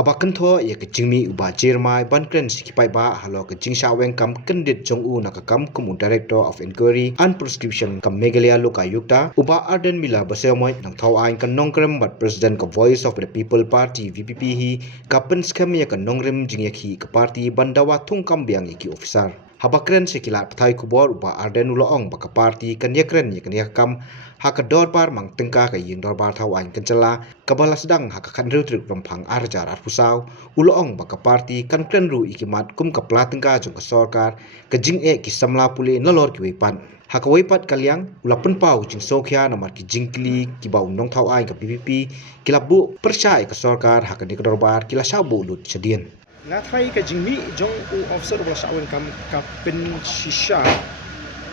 Habakan tho ya kejingmi uba jirmai bankren sikipai ba halo kejing shaweng kam kendit jong u nakakam kumu director of inquiry and prescription kam megalia luka yukta uba arden mila basemoy nang thau ain kan nongkrem bat president ka voice of the people party VPP hi kapen skam ya kan nongrim jingyaki ka party bandawa thungkam biang iki officer habakren sekilat pathai kubor uba arden uloong baka party kan yakren yakam haka dorbar mang tengka ka yin dorbar thau ain kencela kabala sedang haka kan rutrik rompang arjar arpusau uloong baka party kan krenru ikimat kum ka platengka jong ka sorkar ka jing ki samla puli nolor ki wepan haka wepat kalyang ulapen pau jing sokhya namar ki jingkli ki bau nong thau ain ka PPP kilabu percaya ka sorkar haka ni dorbar kila sabu lut sedien ngathai ka jingmi jong u officer bala sawen kam kapen shisha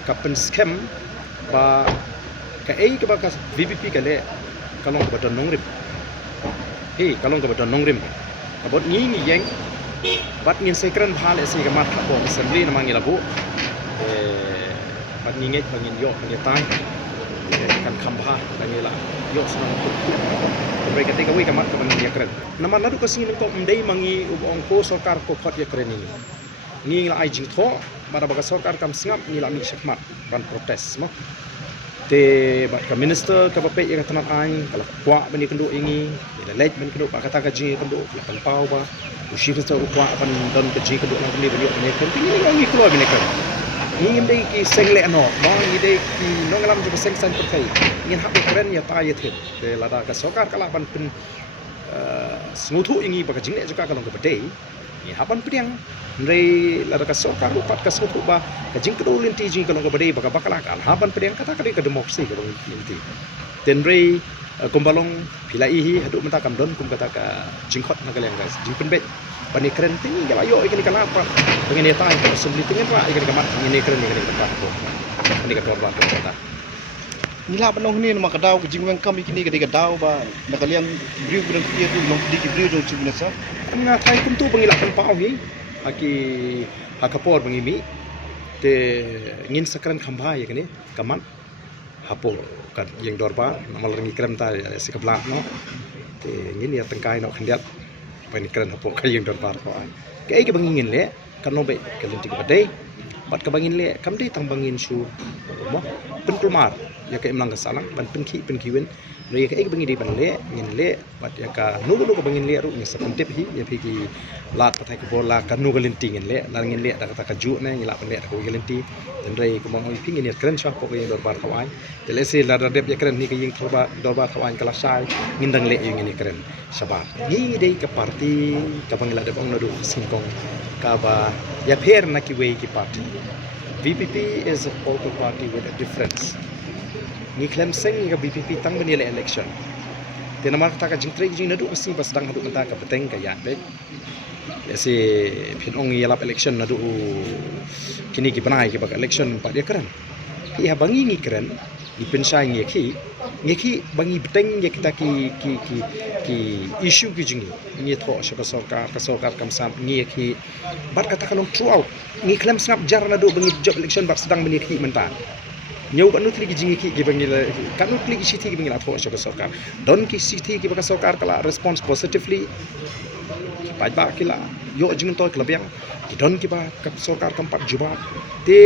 kapen scam ba ka ei ka ba ka VPP ka le kalong ka badan nongrim kalong ka badan nongrim ka bot ni yang bat ngin sekran phale se ka mat bo assembly na mangi labu bat ni ngai bangin yo ni tai kan khamha bangi la yo sanang tu mereka tega we kamat ka bangi yakren nama nadu ka singin ko mdei mangi ubong ko sorkar ko khot yakren ni la ai jing tho bara baga sorkar kam singap ni la mi shakmat ban protes mo te bat ka minister ka bape yang tanan ai kala kwa bani kendo ingi la lej ban kendo pa kata ka ji kendo la pan pau ba ushi ta kwa ban don ka ji kendo lang ni bani ni kan ni ngi keluar bini kan ni dei ki sengle no mo ni dei ki nongalam ju seng san perkai ingin hak keren ya ta ye the te la da ka sorkar kala ban pen smutu ingi ba ka jingne juga kalong ka bade ni haban pediang rei la ka sorkar upat ka smutu ba ka jing kedo linti jing kalong ka bade ba ka bakala kal haban pediang kata ka ka demokrasi ka linti ten rei kumbalong pilai hi hadu menta kam don kum kata ka jingkhot na kaleng guys jing penbet bani keren tingi ya ayo ikani kala apa pengen eta ko assembly tingi ra ikani kamat ini keren ikani kata ko ini ka torba ko kata nila panong ni nama kadau ke jingweng kami kini ke kadau ba nakalian briu gudang kia tu long di briu dong cibinasa nga thai kum tu pangilakan pau hi aki hakapor pangimi te ngin sakran khamba ya kani kamat hapo kan yang dorba namal ngi krem ta sikabla no te ngin ya tengkai no khandiat pani keren hapo ka yang dorba ko ke ai ke bangin le kan no be kalinti ka badai bat ka bangin le kam dei tang bangin shu mo penkulmar ya ka imlang ka salang ban penki wen re ka ek bangi di ban le ngin le bat ya ka nu ka bangin le ru ni sapentip hi ya phiki lat pathai ko bola kan nu galinti ngin le la ngin le da ka ju na ngila pan le ko galinti dan re ko mong oi pingin ya keren sha ko yang dorbar khawai te le se la dep ya keren ni ka ying thoba dorbar khawai kala sai ngin dang le yung ni keren sabar ni dei ka party ka bangila de bang nadu singkong ka ba ya pher na ki we ki party VPP is a political party with a difference. Ni klaim seng ka VPP tang benile election. Te namar ta ka jingtre jing nadu asi bas dang hadu menta ka beteng ka ya be. Ese phin ong yalap election nadu kini ki banai ki bak election pa dia keren. Ki ha bangi ni keren ni pensai ngi ki bangi beteng ya kita ki issue ki jingi ni tho ka sorkar kam sam ngi ki bat kata kalong throughout ngi klaim snap jar na do bangi job election bat sedang meni ki menta nyau kan nutli ki jingi ki bangi kan nutli ki city ki bangi la tho ka sorkar don ki city ki baka sorkar kala response positively pa ba kila yo jing to kala biang don ki ba ka sorkar kampat juba te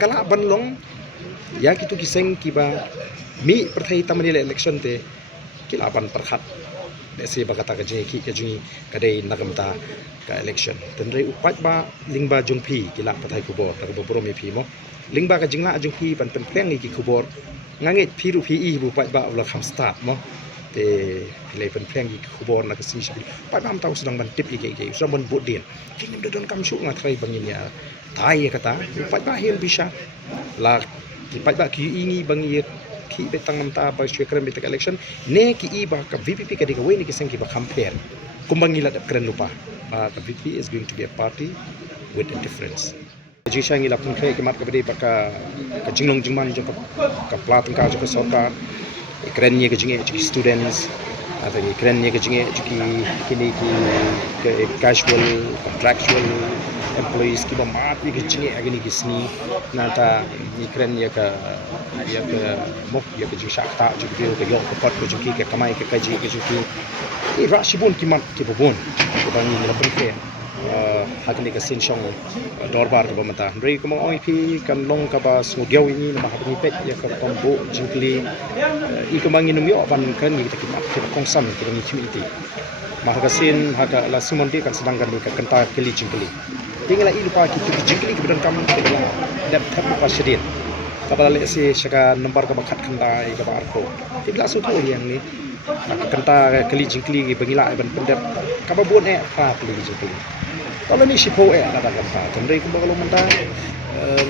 kala banlong ya kitu ki seng ki ba mi perthai tamani election te kilaban perkhat desi bagata ka jeki ka jungi kadai nagamta ka election tendrai upat ba lingba jungpi kila pathai kubor ka boboro mi phi mo lingba ka jingla jungpi pan pen pleng ki kubor ngangit phiru phi i bu pat ba ula kham start mo te le pen pleng ki kubor na ka si shi pat am tau sedang ban tip ike sedang ban bodin kini don kam shu ngathai bangin ya tai kata upat ba him bisa la pat ba ki ingi bangi ki betang namta ba syekran betak election ne ki iba ka VPP ka diga weni ki sengki ba compare kumbangi la keren lupa ka VPP is going to be a party with a difference jisha ngi la pun khay ki mat ka bade ba ka jinglong jingman jo ka platang ka jo ka sorkar keren ni ka jinge ki students atau ni keren ni ka jinge ki kini ki casual contractual employees ki ba mat ni ki jinge agini ki sni nata ni keren ya ka mok ya ka jisha ta jo ki ka yo ka pot ko jo ki ka kamai ka kaji ka jo ki rak shibun kimat kibubun bangi ni lapun ke hakni ka sin shong dorbar ka bamata bri ko oi pi kan long ka ba smudiaw ini nama hakni pet ya ka tombo jingkli I ka mangi numyo ban kan ni kimat ka kongsam ka ni chimiti maka sin haka la simon bi kan sedang kan ka kenta kili jingkli tinggal I lupa ki jingkli ka kam ka dap thap pa shedin kapal le si shaka number ka bakat kandai ka ba arko tidla su to yang ni kenta kali jingkli bangila ban pendep kababun fa kali jingkli kalau ni sipo ada kenta tendai ko kalau menta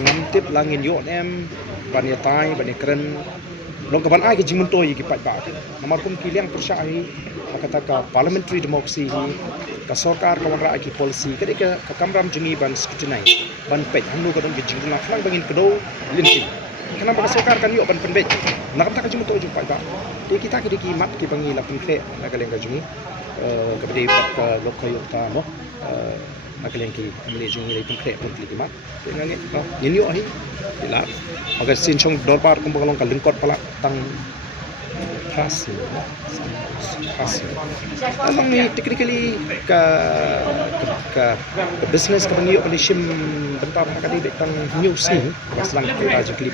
ngamtip langin yo em bania tai bania keren long kaban ai ke jimun to yi ki pat ba namar kum kiliang persai kata ka parliamentary democracy ka sarkar ka wanra ki policy ka ka kamram jungi ban scrutinize ban pet hanu ka dong jingkli na flang bangin kedo linting kenapa sarkar kan yo ban pendek nak tak jimun to ju pat ba kita kiri mat ki bangi la pinfe na kaleng ka jungi kabdi ka lokay ta no na kaleng ki amli jungi la pinfe pun ki mat ngani no ninyo hi ila agar sin chong dorbar kum balong ka lingkot pala tang hasil along ni technically ka business ka bangi yo palishim bentar ka di tang new scene ka selang ka jingli